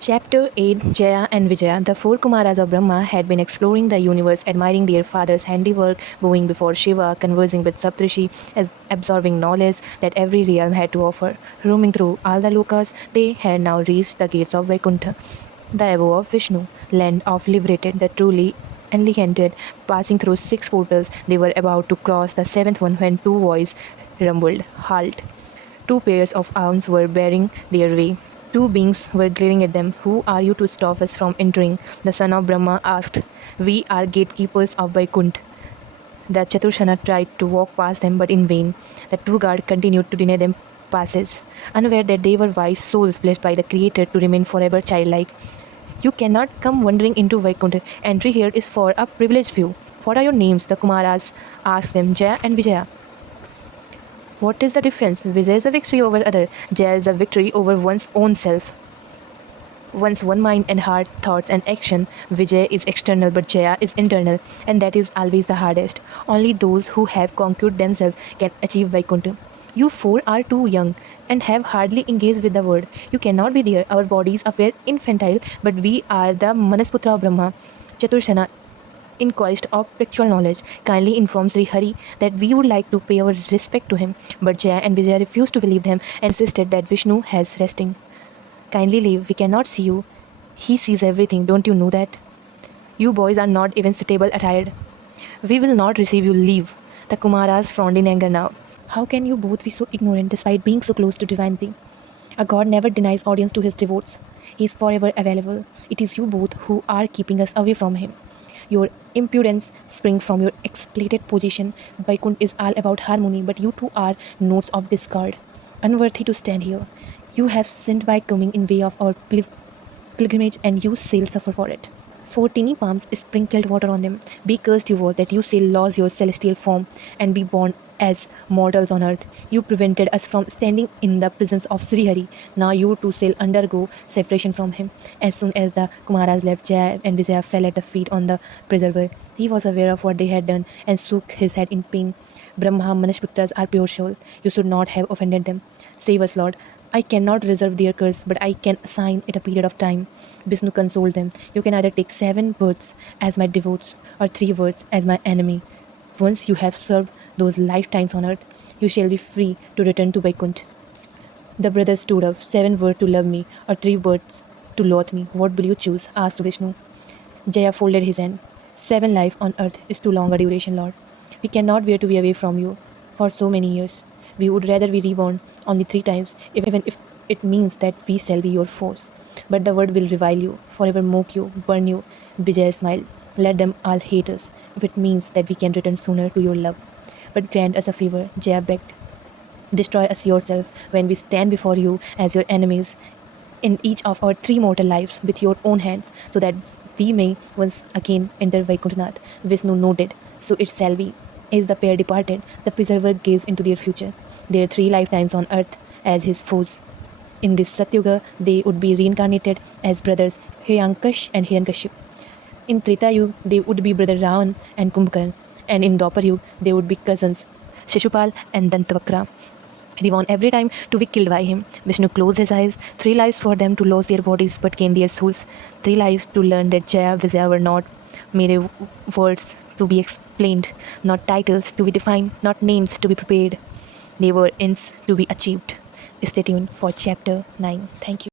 Chapter 8 Jaya and Vijaya. The four Kumaras of Brahma had been exploring the universe, admiring their father's handiwork, bowing before Shiva, conversing with Saptrishi, as absorbing knowledge that every realm had to offer. Roaming through all the lokas, they had now reached the gates of Vaikuntha, the abode of Vishnu, land of liberated, the truly enchanted. Passing through six portals, they were about to cross the seventh one when two voices rumbled, "Halt!" Two pairs of arms were barring their way. Two beings were glaring at them. "Who are you to stop us from entering?" the son of Brahma asked. "We are gatekeepers of Vaikuntha." The Chaturshana tried to walk past them, but in vain. The two guards continued to deny them passage, unaware that they were wise souls blessed by the Creator to remain forever childlike. "You cannot come wandering into Vaikuntha. Entry here is for a privileged few." "What are your names?" the Kumaras asked them. "Jaya and Vijaya." "What is the difference?" "Vijay is a victory over other. Jaya is a victory over one's own self. One's one mind and heart, thoughts and action. Vijay is external, but Jaya is internal, and that is always the hardest. Only those who have conquered themselves can achieve Vaikuntha. You four are too young and have hardly engaged with the word. You cannot be there. Our bodies appear infantile, but we are the Manasputra of Brahma. Chaturshana, in quest of spiritual knowledge, kindly informed Sri Hari that we would like to pay our respect to him, but Jaya and Vijaya refused to believe them and insisted that Vishnu has resting. "Kindly leave, we cannot see you. He sees everything, don't you know that? You boys are not even suitable attired. We will not receive you, leave." The Kumaras frowned in anger now. "How can you both be so ignorant despite being so close to divinity? A god never denies audience to his devotees. He is forever available. It is you both who are keeping us away from him. Your impudence springs from your exploited position. Vaikunt is all about harmony, but you two are notes of discord, unworthy to stand here. You have sinned by coming in way of our pilgrimage, and you shall suffer for it." Four teeny palms sprinkled water on them. "Be cursed, you all, that you shall lose your celestial form and be born as mortals on earth. You prevented us from standing in the presence of Sri Hari. Now you too shall undergo separation from him." As soon as the Kumaras left, Jaya and Vijaya fell at the feet on the preserver. He was aware of what they had done and shook his head in pain. "Brahma Manashputras are pure soul. You should not have offended them. Save us, Lord. I cannot reserve their curse, but I can assign it a period of time." Vishnu consoled them. "You can either take 7 births as my devotees or 3 births as my enemy. Once you have served those lifetimes on earth, you shall be free to return to Vaikuntha." The brothers stood up. "7 words to love me or 3 words to loathe me. What will you choose?" asked Vishnu. Jaya folded his hand. "7 life on earth is too long a duration, Lord. We cannot bear to be away from you for so many years. We would rather be reborn only 3 times, even if it means that we shall be your foes. But the world will revile you, forever mock you, burn you." Vijay smiled. "Let them all hate us, if it means that we can return sooner to your love. But grant us a favor," Jaya begged. "Destroy us yourself when we stand before you as your enemies in each of our 3 mortal lives with your own hands, so that we may once again enter Vaikuntanath." Vishnu nodded. "So it shall be." As the pair departed, the preserver gazed into their future, their 3 lifetimes on earth as his foes. In this Satyuga, they would be reincarnated as brothers Hiranyakash and Hiranyakaship. In Treta Yuga, they would be brother Ravan and Kumbhakarna. And in Dwapar Yuga, they would be cousins Shishupal and Dantavakra, reborn every time to be killed by him. Vishnu closed his eyes. 3 lives for them to lose their bodies but gain their souls. 3 lives to learn that Jaya Vijaya were not mere words to be explained, not titles to be defined, not names to be prepared. They were ends to be achieved. Stay tuned for chapter 9. Thank you.